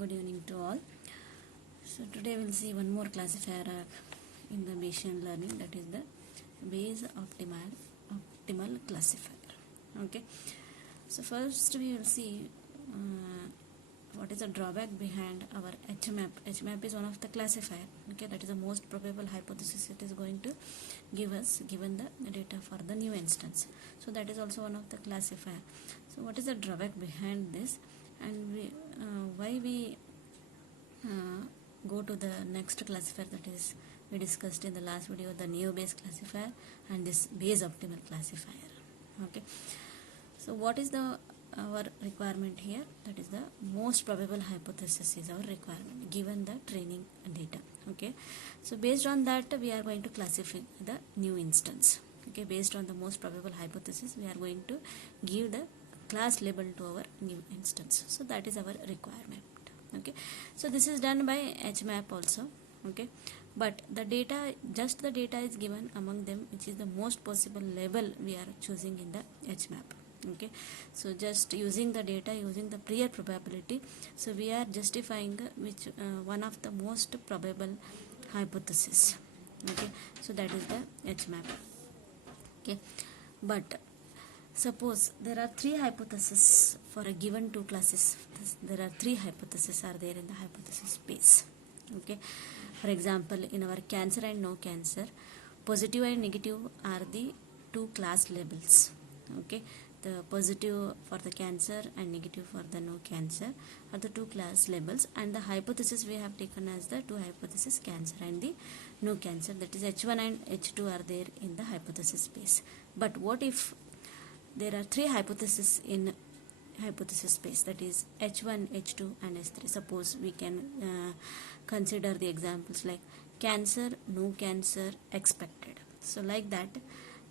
Good evening to all. So today we'll see one more classifier in the machine learning, that is the Bayes optimal classifier. Okay. So first we will see what is the drawback behind our HMAP. HMAP is one of the classifier. Okay, that is the most probable hypothesis it is going to give us given the data for the new instance. So that is also one of the classifier. So what is the drawback behind this, and why we go to the next classifier, that is we discussed in the last video, the neo Bayes classifier and this Bayes optimal classifier. Okay, so what is the our requirement here? That is the most probable hypothesis is our requirement given the training data. Okay, so based on that we are going to classify the new instance. Okay, based on the most probable hypothesis we are going to give the class label to our new instance. So that is our requirement. Okay, so this is done by HMAP also. Okay, but the data, just the data is given among them, which is the most possible label we are choosing in the HMAP. Okay, so just using the data, using the prior probability, so we are justifying which one of the most probable hypothesis. Okay, so that is the HMAP. Okay, but suppose there are three hypotheses for a given two classes. There are three hypotheses are there in the hypothesis space. Okay, for example, in our cancer and no cancer, positive and negative are the two class labels. Okay, the positive for the cancer and negative for the no cancer are the two class labels, and the hypothesis we have taken as the two hypotheses, cancer and the no cancer, that is H1 and H2 are there in the hypothesis space. But what if there are three hypotheses in hypothesis space, that is H1, H2 and H3. Suppose we can consider the examples like cancer, no cancer, expected. So like that,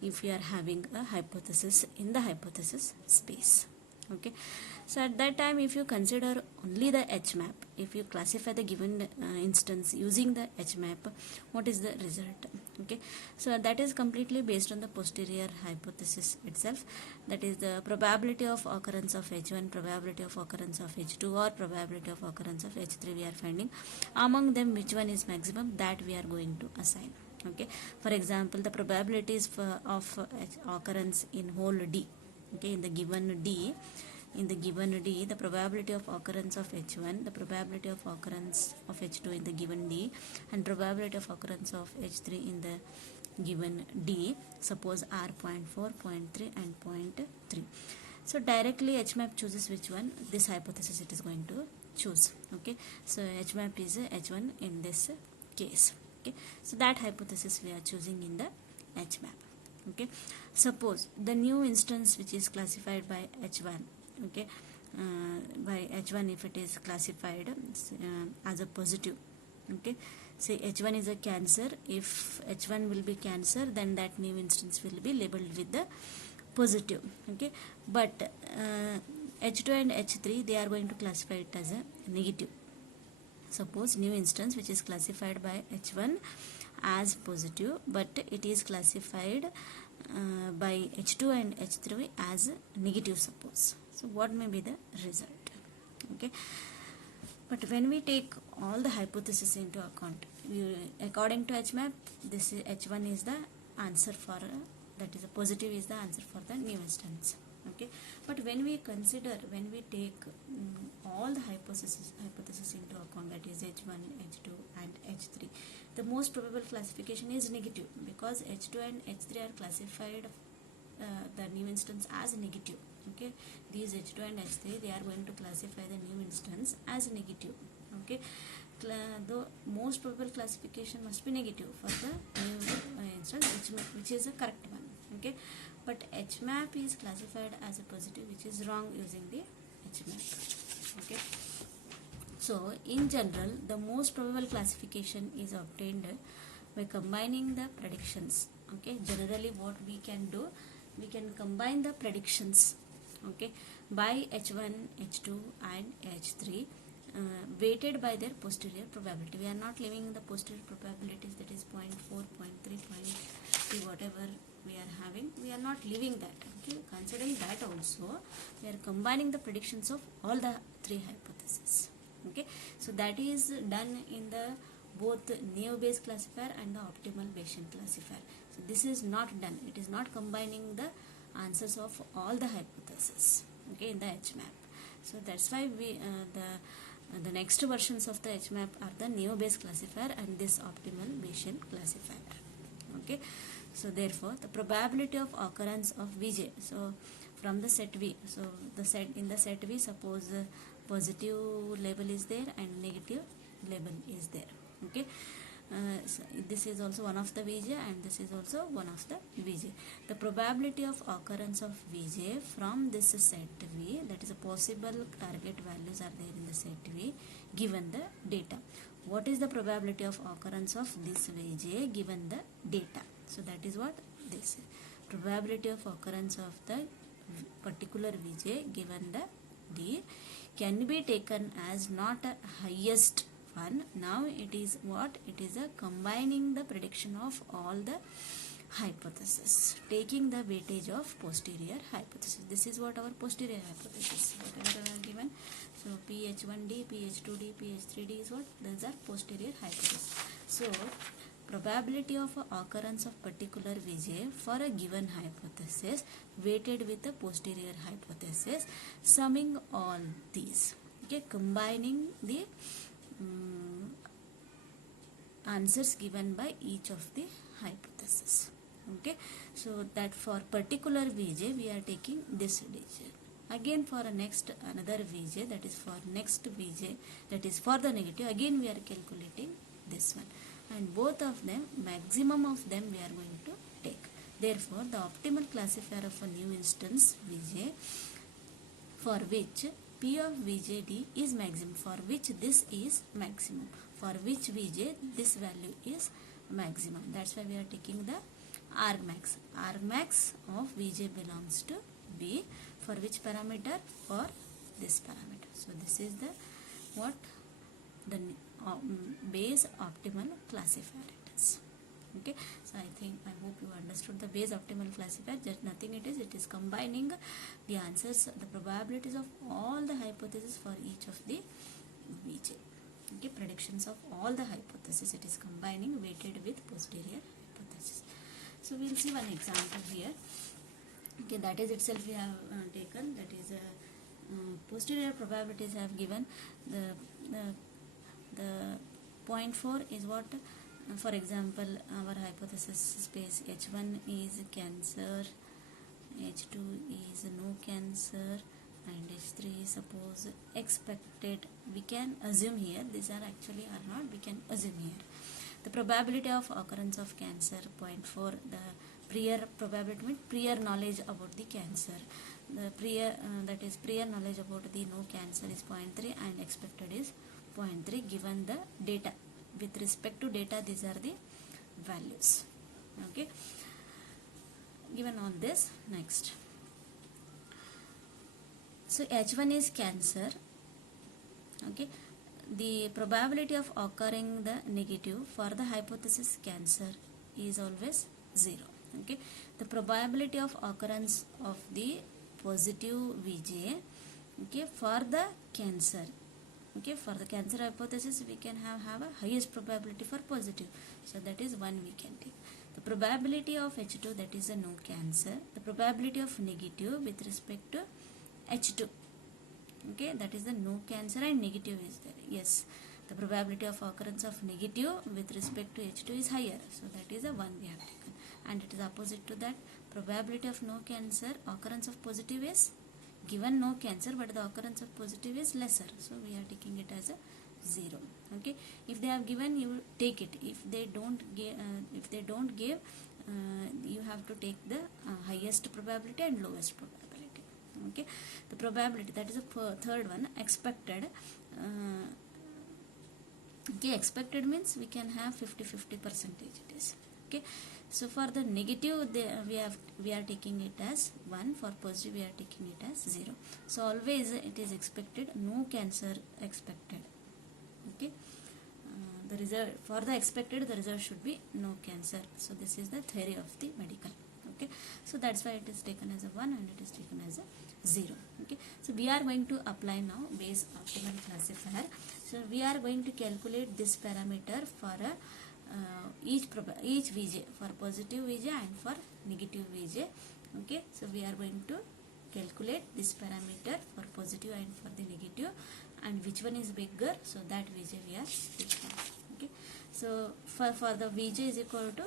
if we are having a hypothesis in the hypothesis space. Okay, so at that time if you consider only the HMAP, if you classify the given instance using the HMAP, what is the result? Okay, so that is completely based on the posterior hypothesis itself, that is the probability of occurrence of H1, probability of occurrence of H2, or probability of occurrence of H3 we are finding. Among them which one is maximum, that we are going to assign. Okay, for example, the probabilities of occurrence in whole D. Okay, in the given D, the probability of occurrence of H1, the probability of occurrence of H2 in the given D, and probability of occurrence of H3 in the given D, suppose are 0.4, 0.3 and 0.3. So directly HMAP chooses which one, this hypothesis it is going to choose. Okay, so HMAP is H1 in this case. Okay, so that hypothesis we are choosing in the HMAP. Okay, suppose the new instance which is classified by H1, okay, by H1 if it is classified as a positive. Okay, say H1 is a cancer, if H1 will be cancer, then that new instance will be labeled with the positive. Okay, but H2 and H3 they are going to classify it as a negative. Suppose new instance which is classified by H1 as positive, but it is classified by H2 and H3 as negative, suppose. So what may be the result? Okay, but when we take all the hypotheses into account, according to HMAP, this is H1 is the answer for that is a positive is the answer for the new instance. Okay, but when we consider, when we take all the hypotheses into account, that is H1, H2 and H3, the most probable classification is negative, because H2 and H3 are classified the new instance as negative. Okay, these H2 and H3 they are going to classify the new instance as negative. Okay, the most probable classification must be negative for the new instance, which is a correct one. Okay, but HMAP is classified as a positive, which is wrong using the HMAP. Okay, so in general the most probable classification is obtained by combining the predictions. Okay, generally what we can do, we can combine the predictions, okay, by H1, H2 and H3 weighted by their posterior probability. We are not leaving the posterior probabilities, that is 0.4, 0.3, 0.3, whatever we are having, we are not leaving that. Okay, considering that also, we are combining the predictions of all the three hypotheses. Okay, so that is done in the both Neo Bayes classifier and the optimal Bayesian classifier. So this is not done. It is not combining the answers of all the hypotheses, okay, in the HMAP. So that's why the next versions of the HMAP are the Neo Bayes classifier and this optimal Bayesian classifier. Okay, so therefore the probability of occurrence of Vj, so from the set V, so the set in the set V, suppose positive label is there and negative label is there. Okay, so this is also one of the Vj and this is also one of the Vj. The probability of occurrence of Vj from this set V, that is a possible target values are there in the set V given the data. What is the probability of occurrence of this Vj given the data? So that is what this is. Probability of occurrence of the particular Vj given the D can be taken as not a highest one. Now it is what? It is a combining the prediction of all the hypothesis, taking the weightage of posterior hypothesis. This is what our posterior hypothesis, whatever are given. So PH1D, PH2D, PH3D is what? These are posterior hypothesis. So probability of occurrence of particular Vj for a given hypothesis weighted with the posterior hypothesis, summing all these, okay, combining the answers given by each of the hypothesis. Okay, so that for particular Vj we are taking this digit. Again for a next another Vj, that is for next Vj, that is for the negative, again we are calculating this one, and both of them, maximum of them we are going to take. Therefore the optimal classifier of a new instance Vj for which P of Vjd is maximum, for which this is maximum, for which Vj this value is maximum. That's why we are taking the Rmax. Rmax of Vj belongs to B for which parameter? For this parameter. So this is the what the Bayes optimal classifier it is. Okay, so I hope you understood the Bayes optimal classifier. Just nothing it is combining the answers, the probabilities of all the hypotheses for each of the Vj. Okay, predictions of all the hypotheses, it is combining weighted with posterior hypothesis. So we'll see one example here. Okay, that is itself we have taken, that is posterior probabilities have given the 0.4 is what, for example, our hypothesis space H1 is cancer, H2 is no cancer, and H3 is suppose expected. We can assume here, these are actually are not, we can assume here. The probability of occurrence of cancer 0.4, the prior probability means prior knowledge about the cancer. The prior that is prior knowledge about the no cancer is 0.3 and expected is 0.3 given the data. With respect to data, these are the values. Okay, given on this, next. So H1 is cancer. Okay, the probability of occurring the negative for the hypothesis cancer is always 0. Okay, the probability of occurrence of the positive Vj, okay, for the cancer, okay, for the cancer hypothesis we can have a highest probability for positive, so that is 1 we can take. The probability of H2, that is a no cancer. The probability of negative with respect to H2, okay, that is the no cancer and negative is there. Yes, the probability of occurrence of negative with respect to H2 is higher, so that is a 1 we have taken. And it is opposite to that, probability of no cancer, occurrence of positive is given no cancer, but the occurrence of positive is lesser, so we are taking it as a 0. Okay, if they have given, you take it. If they don't give, you have to take the highest probability and lowest probability. Okay, the probability, that is the third one, expected. Okay, expected means we can have 50-50% it is. Okay, so for the negative we are taking it as 1, for positive we are taking it as 0. So always it is expected, no cancer expected. Okay, the result for the expected, the result should be no cancer. So this is the theory of the medical. Okay, so that's why it is taken as a 1 and it is taken as a 0. Okay, so we are going to apply now Bayes optimal classifier. So we are going to calculate this parameter for each Vj, for positive Vj and for negative Vj. Okay, so we are going to calculate this parameter for positive and for the negative, and which one is bigger, so that Vj we are taking. Okay, so for the Vj is equal to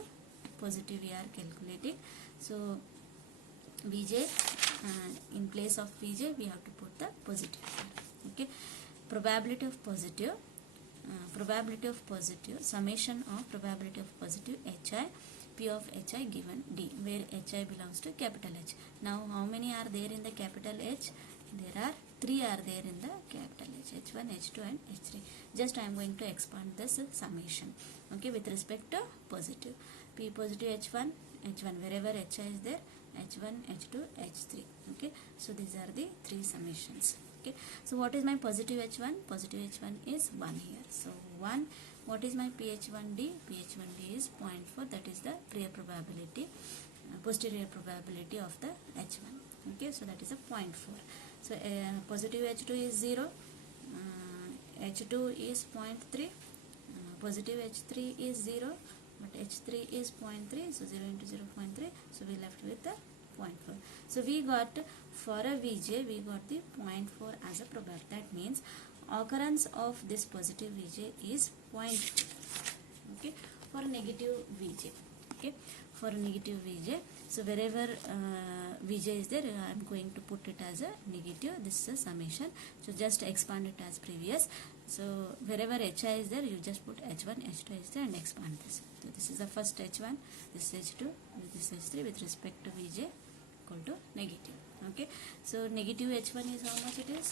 positive we are calculating. So Vj, in place of Vj we have to put the positive. Okay, probability of positive, summation of probability of positive Hi, P of Hi given D, where Hi belongs to capital H. Now how many are there in the capital H? There are 3 are there in the capital H, H1, H2 and H3. Just I am going to expand this summation. Okay, with respect to positive. P positive H1, wherever Hi is there, H1, H2, H3. Okay, so these are the 3 summations. Okay, so what is my positive H1? Positive H1 is 1 here. So 1. What is my PH1D? PH1D is 0.4. That is the real probability, posterior probability of the H1. Okay, so that is a 0.4. So positive H2 is 0. H2 is 0.3. Positive H3 is 0. But H3 is 0.3. So 0 into 0, 0.3. So we left with the 0.4. So we got, for a Vj, we got the 0.4 as a probability. That means occurrence of this positive Vj is 0.4. Okay, for negative Vj. Okay, for negative Vj. So wherever Vj is there, I am going to put it as a negative. This is a summation. So just expand it as previous. So wherever Hi is there, you just put H1, H2 is there and expand this. So this is the first H1, this is H2, this is H3 with respect to Vj equal to negative. Okay, so negative H1 is how much it is?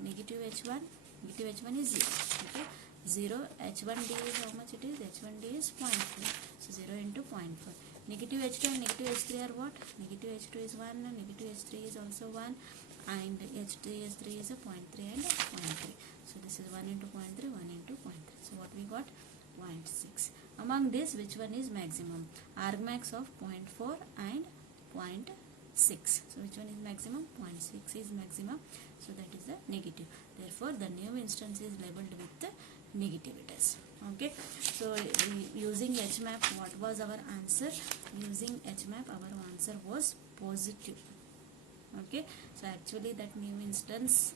Negative H1 is 0. Okay, 0. H1D is how much it is? H1D is 0.4. So 0 into 0.4. Negative H2 and negative H3 are what? Negative H2 is 1 and negative H3 is also 1, and H3 is a 0.3 and a 0.3. So this is 1 into 0.3, 1 into 0.3. So what we got? 0.6. Among this, which one is maximum? Argmax of 0.4 and 0.6. So which one is maximum? 0.6 is maximum. So that is the negative. Therefore, the new instance is labeled with the negative it is. Okay. So using HMAP, what was our answer? Using HMAP, our answer was positive. Okay. So actually that new instance,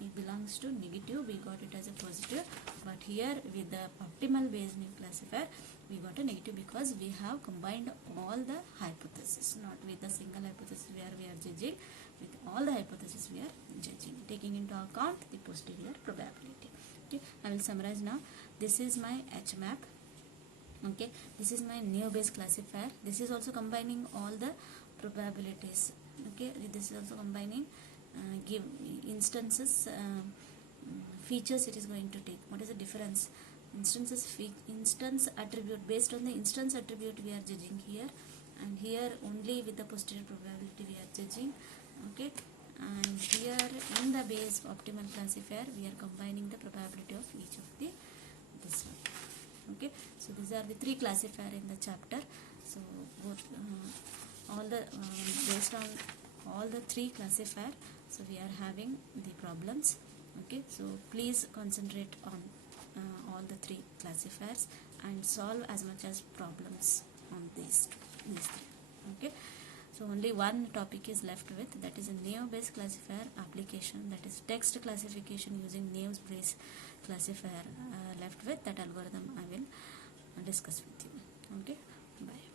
it belongs to negative, we got it as a positive, but here with the optimal Bayes new classifier we got a negative because we have combined all the hypotheses, not with the single hypothesis where we are judging, with all the hypotheses we are judging, taking into account the posterior probability. Okay, I will summarize now. This is my HMAP. Okay, this is my new Bayes classifier. This is also combining all the probabilities. Okay, this is also combining give instances, features it is going to take. What is the difference? Instance attribute, based on the instance attribute we are judging here, and here only with the posterior probability we are judging. Okay, and here in the Bayes optimal classifier we are combining the probability of each of the this one. Okay, so these are the 3 classifier in the chapter. So both all the based on all the 3 classifier, so we are having the problems. Okay, so please concentrate on all the 3 classifiers and solve as much as problems on these 3. Okay, so only one topic is left with, that is a Naive-Bayes classifier application, that is text classification using Naive-Bayes classifier left with. That algorithm I will discuss with you. Okay, bye.